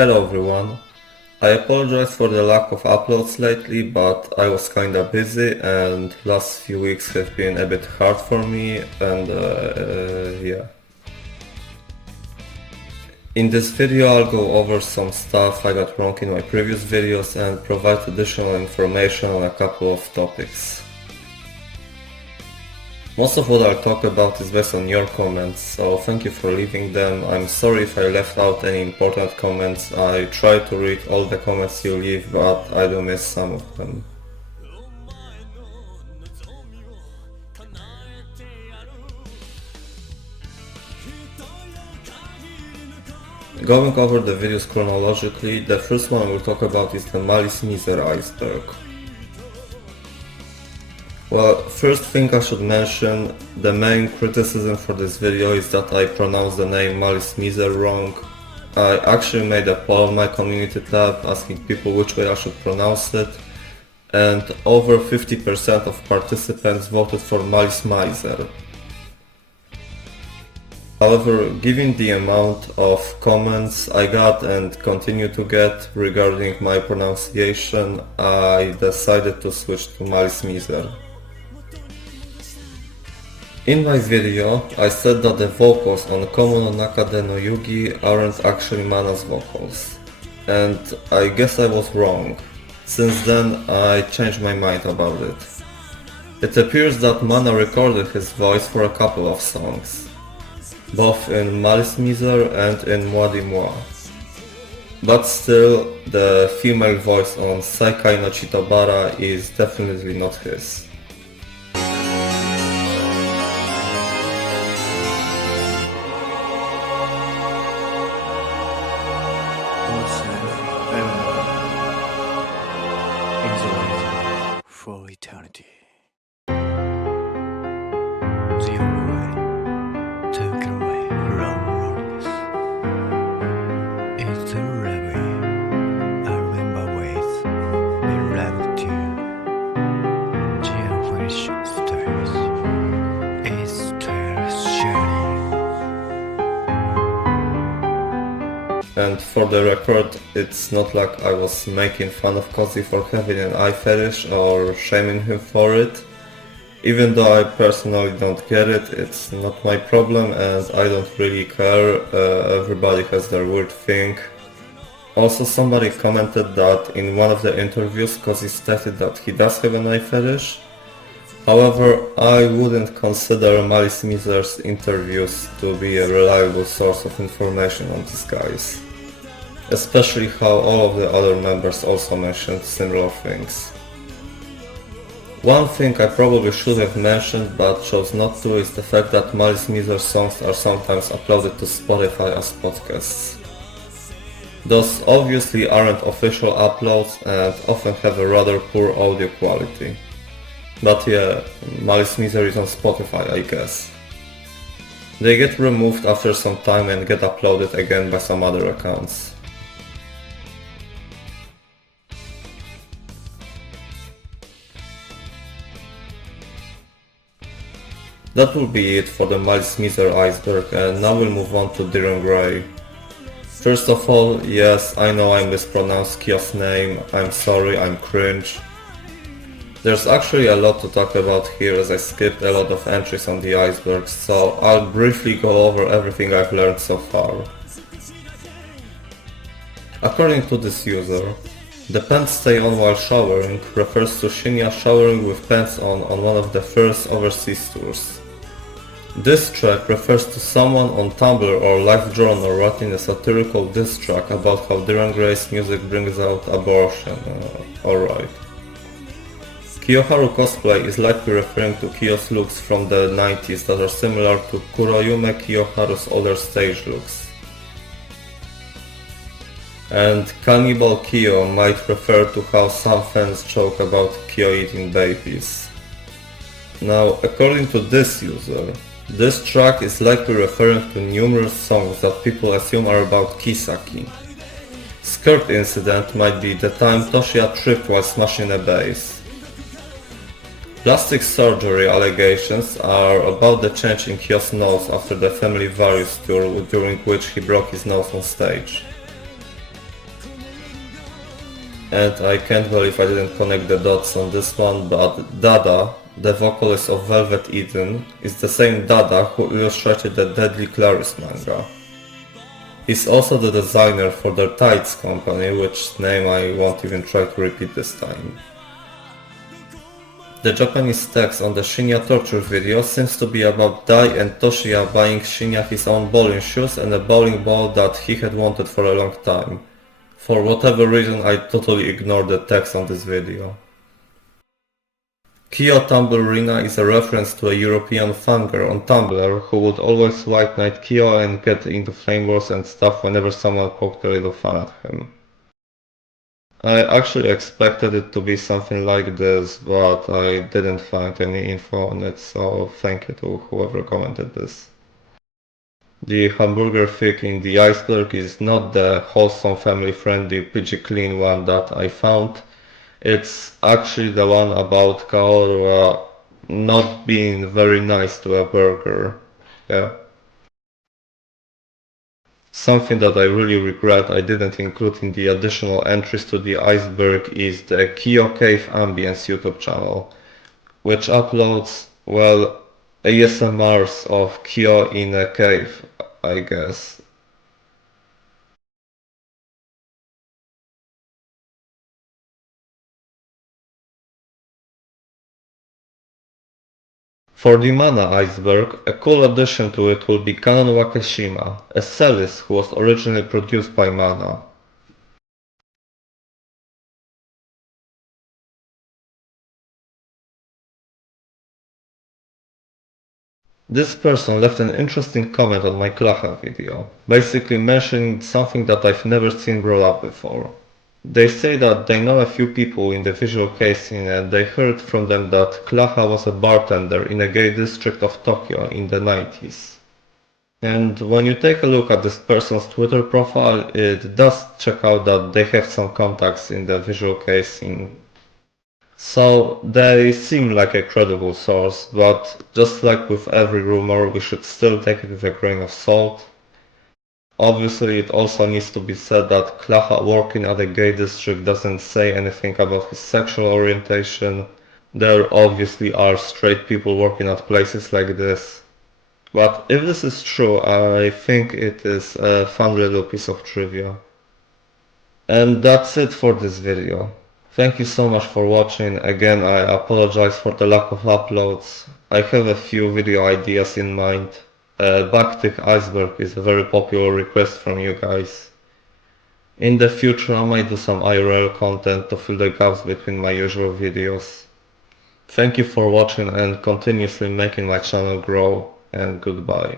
Hello everyone. I apologize for the lack of uploads lately, but I was kinda busy and last few weeks have been a bit hard for me and yeah. In this video I'll go over some stuff I got wrong in my previous videos and provide additional information on a couple of topics. Most of what I'll talk about is based on your comments, so thank you for leaving them. I'm sorry if I left out any important comments. I try to read all the comments you leave, but I do miss some of them. Going over the videos chronologically, the first one we'll talk about is the MALICE MIZER iceberg. Well, first thing I should mention, the main criticism for this video is that I pronounced the name MALICE MIZER wrong. I actually made a poll on my community tab asking people which way I should pronounce it, and over 50% of participants voted for MALICE MIZER. However, given the amount of comments I got and continue to get regarding my pronunciation, I decided to switch to MALICE MIZER. In my video, I said that the vocals on Komo no Nakade no Yugi aren't actually Mana's vocals, and I guess I was wrong. Since then, I changed my mind about it. It appears that Mana recorded his voice for a couple of songs, both in MALICE MIZER and in Moi di Moi. But still, the female voice on Saikai no Chitobara is definitely not his. For eternity. The only way to get away from loneliness is to live in a remember with the love to the unfinished stories. It's still shining. And for the record, it's not like I was making fun of Kozi for having an eye fetish or shaming him for it. Even though I personally don't get it, it's not my problem and I don't really care. Everybody has their weird thing. Also, somebody commented that in one of the interviews Kozi stated that he does have an eye fetish. However, I wouldn't consider MALICE MIZER's interviews to be a reliable source of information on these guys. Especially how all of the other members also mentioned similar things. One thing I probably should have mentioned but chose not to is the fact that MALICE MIZER songs are sometimes uploaded to Spotify as podcasts. Those obviously aren't official uploads and often have a rather poor audio quality. But yeah, MALICE MIZER is on Spotify, I guess. They get removed after some time and get uploaded again by some other accounts. That will be it for the MALICE MIZER iceberg, and now we'll move on to DIR EN GREY. First of all, yes, I know I mispronounced Kyo's name, I'm sorry, I'm cringe. There's actually a lot to talk about here as I skipped a lot of entries on the iceberg, so I'll briefly go over everything I've learned so far. According to this user, the pants stay on while showering refers to Shinya showering with pants on one of the first overseas tours. Diss track refers to someone on Tumblr or LiveJournal writing a satirical diss track about how DIR EN GREY's music brings out abortion. Alright. Kiyoharu cosplay is likely referring to Kiyo's looks from the 90s that are similar to Kuroyume Kiyoharu's older stage looks. And Cannibal Kiyo might refer to how some fans joke about Kiyo eating babies. Now, according to this user, this track is likely referring to numerous songs that people assume are about Kisaki. Skirt incident might be the time Toshiya tripped while smashing a bass. Plastic surgery allegations are about the change in Kyo's nose after the Family Values tour, during which he broke his nose on stage. And I can't believe I didn't connect the dots on this one, but Dada, the vocalist of Velvet Eden, is the same Dada who illustrated the Deadly Clarice manga. He's also the designer for the Tides company, which name I won't even try to repeat this time. The Japanese text on the Shinya torture video seems to be about Dai and Toshiya buying Shinya his own bowling shoes and a bowling ball that he had wanted for a long time. For whatever reason I totally ignored the text on this video. Kyo Tumblerina is a reference to a European fanger on Tumblr who would always white knight Kyo and get into flame wars and stuff whenever someone poked a little fun at him. I actually expected it to be something like this, but I didn't find any info on it, so thank you to whoever commented this. The hamburger fig in the iceberg is not the wholesome, family-friendly, PG-clean one that I found. It's actually the one about Kaoru not being very nice to a burger. Yeah. Something that I really regret I didn't include in the additional entries to the iceberg is the Kyo Cave Ambience YouTube channel, which uploads, well, ASMRs of Kyo in a cave, I guess. For the MANA Iceberg, a cool addition to it will be Kanon Wakeshima, a cellist who was originally produced by MANA. This person left an interesting comment on my KLAHA video, basically mentioning something that I've never seen brought up before. They say that they know a few people in the visual kei scene and they heard from them that KLAHA was a bartender in a gay district of Tokyo in the 90s. And when you take a look at this person's Twitter profile, it does check out that they have some contacts in the visual kei scene. So they seem like a credible source, but just like with every rumor, we should still take it with a grain of salt. Obviously, it also needs to be said that KLAHA working at a gay district doesn't say anything about his sexual orientation. There obviously are straight people working at places like this. But if this is true, I think it is a fun little piece of trivia. And that's it for this video. Thank you so much for watching. Again, I apologize for the lack of uploads. I have a few video ideas in mind. Backtick Iceberg is a very popular request from you guys. In the future I might do some IRL content to fill the gaps between my usual videos. Thank you for watching and continuously making my channel grow, and goodbye.